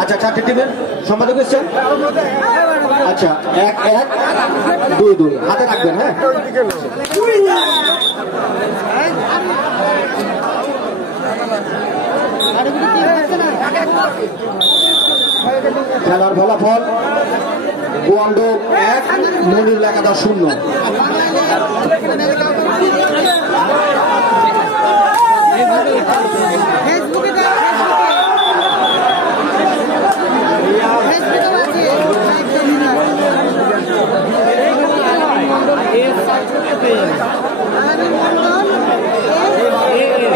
আচ্ছা, চারটে টিমের সম্পাদক এসছেন। আচ্ছা, 1-1, 2-2 হাতে রাখবেন। হ্যাঁ, খেলার ফলাফল গোয়ালডো 1, মনির লেখাটা 0।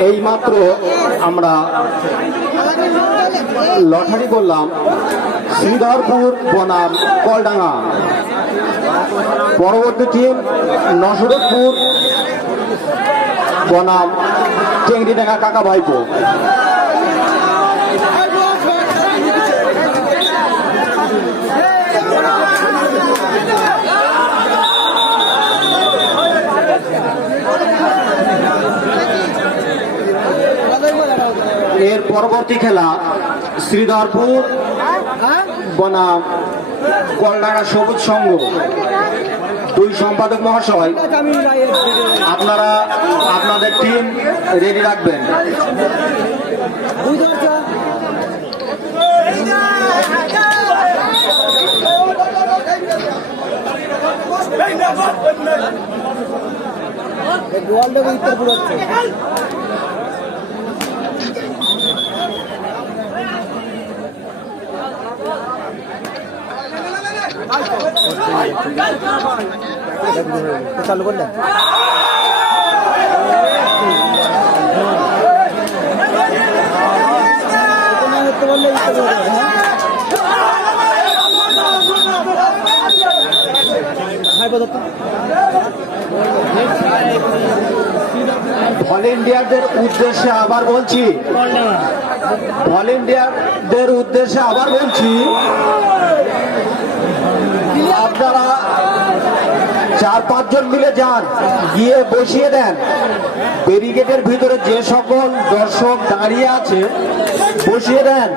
এইমাত্র আমরা লটারি করলাম শ্রীধরপুর বনাম কলডাঙ্গা। পরবর্তী টিম নসরতপুর বনাম টেংরিডাঙ্গা কাকা ভাইপো। এর পরবর্তী খেলা শ্রীধরপুর বনাম কলডাঙ্গা সবুজ সংঘ। দুই সম্পাদক মহাশয়, আপনারা আপনাদের টিম রেডি রাখবেন। চালু করলেন ভলেন্টিয়ারদের উদ্দেশ্যে আবার বলছি, ভলেন্টিয়ারদের উদ্দেশ্যে আবার বলছি, আপনারা 4-5 জন মিলে যান, গিয়ে বসিয়ে দেন। ব্যারিকেডের ভিতরে যে সকল দর্শক দাঁড়িয়ে আছে বসিয়ে দেন।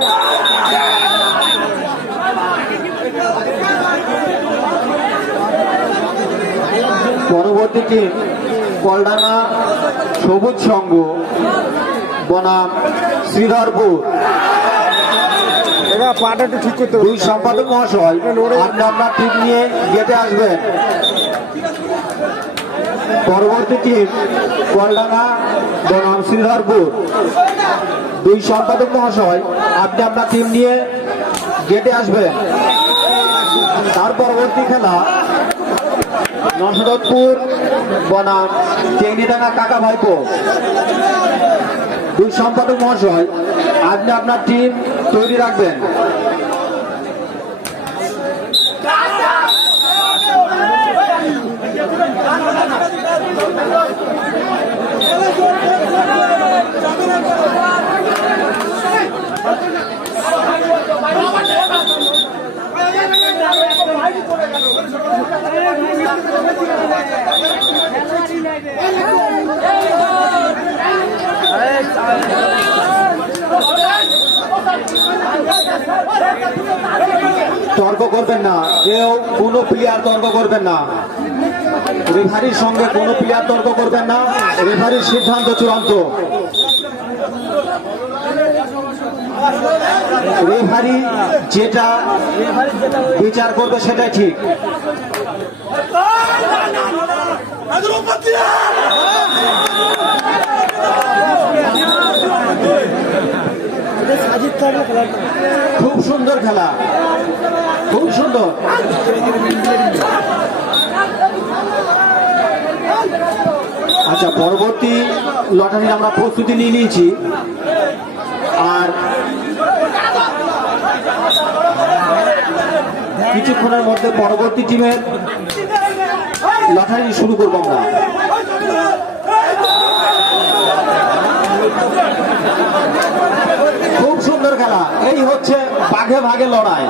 পরবর্তী টিম কলডাঙ্গা সবুজ সংঘ বনাম শ্রীধরপুর। ঠিক করতে দুই সম্পাদক মহাশয়, আপনি আপনার টিম নিয়ে গেটে আসবেন। পরবর্তী টিম কলডাঙ্গা বনাম শ্রীধরপুর। দুই সম্পাদক মহাশয়, আপনি আপনার টিম নিয়ে গেটে আসবেন। তার পরবর্তী খেলা নসরতপুর বনাম টেংরিডাঙ্গা কাকা ভাইপো। দুই সম্পাদক মহাশয়, আপনি আপনার টিম তৈরি রাখবেন। তর্ক করবেন না, কেউ কোনো প্লেয়ার তর্ক করবেন না। রেফারির সঙ্গে কোনো প্লেয়ার তর্ক করবেন না। রেফারির সিদ্ধান্ত চূড়ান্ত। রেফারি যেটা বিচার করবে সেটাই ঠিক। খুব সুন্দর খেলা, খুব সুন্দর। আচ্ছা, পরবর্তী লটারির আমরা প্রস্তুতি নিয়ে নিয়েছি। আর কিছুক্ষণের মধ্যে পরবর্তী টিমের লটারি শুরু করবো আমরা। খুব সুন্দর খেলা। এই হচ্ছে বাঘে ভাগে লড়াই,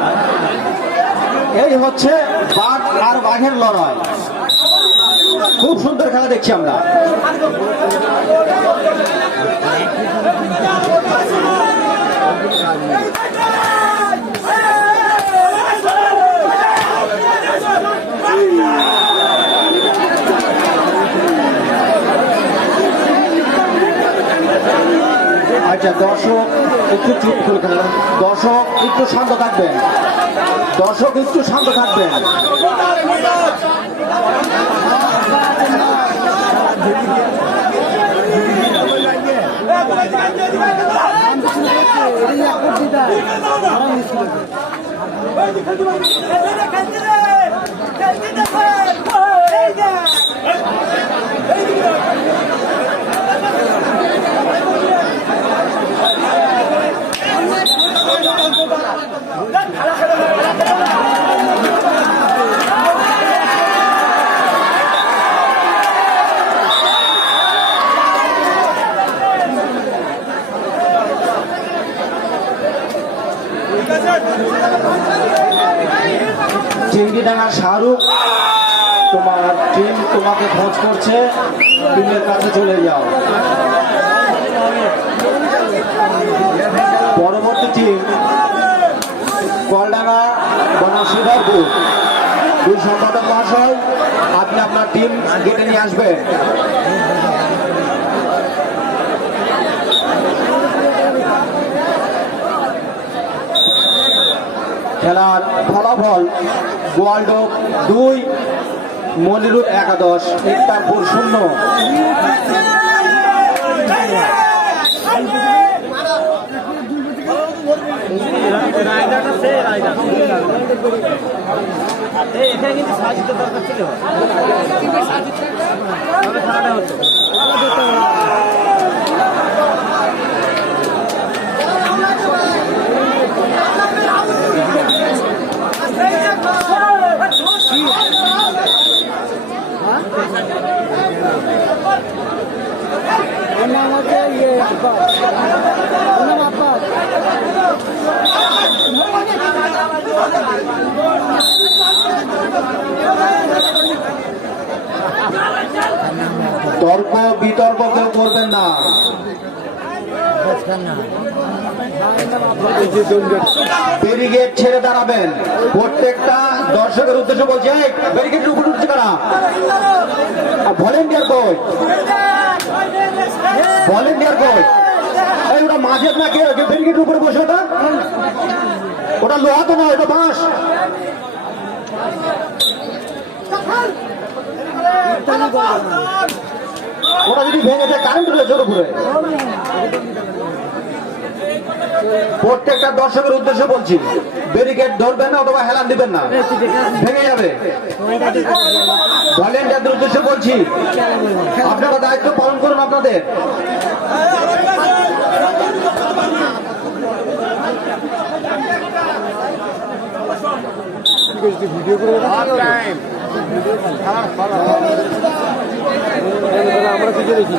এই হচ্ছে বাঘ আর বাঘের লড়াই। খুব সুন্দর খেলা দেখছি আমরা। আচ্ছা দর্শক একটু চুপ করে থাকবেন, দর্শক একটু শান্ত থাকবেন, দর্শক একটু শান্ত থাকবেন। চিংড়িডাঙ্গা শাহরুখ, তোমার টিম তোমাকে খোঁজ করছে, টিমের কাছে চলে যাও। পরবর্তী টিম কলডাঙ্গা বনাম শ্রীধরপুর। দুই সম্পাদক মহাশয়, আপনি আপনার টিম গেটে নিয়ে আসবেন। খেলার ফলাফল গোয়ালডোক 2, মনিরুল 11, ইফতারপুর 0। এখানে কিন্তু সাহায্য দরকার ছিল, খেলাটা হতো। তর্ক বিতর্ক কেউ করবেন না। ব্যারিকেড ছেড়ে দাঁড়াবেন। প্রত্যেকটা দর্শকের উদ্দেশ্যে বলছে, ব্যারিকেডের উপর উঠছে কারা? ভলেন্টিয়ার কই? ভলেন্টিয়ার কই? ওটা মাঝের না, কে ব্যারিকেডের উপরে বসে? ওটা লোহা তো নয়, ওটা বাঁশ। ওটা যদি ভেঙে যায়, কারেন্ট রয়েছে ওর উপরে। প্রত্যেকটা দর্শকের উদ্দেশ্যে বলছি, ব্যারিকেড ধরবেন না অথবা হেলান দিবেন না, ভেঙে যাবে। ভলেন্টিয়ারদের উদ্দেশ্যে বলছি, আপনারা দায়িত্ব পালন করুন আপনাদের। ভিডিও করে আমরা কিছু দেখি।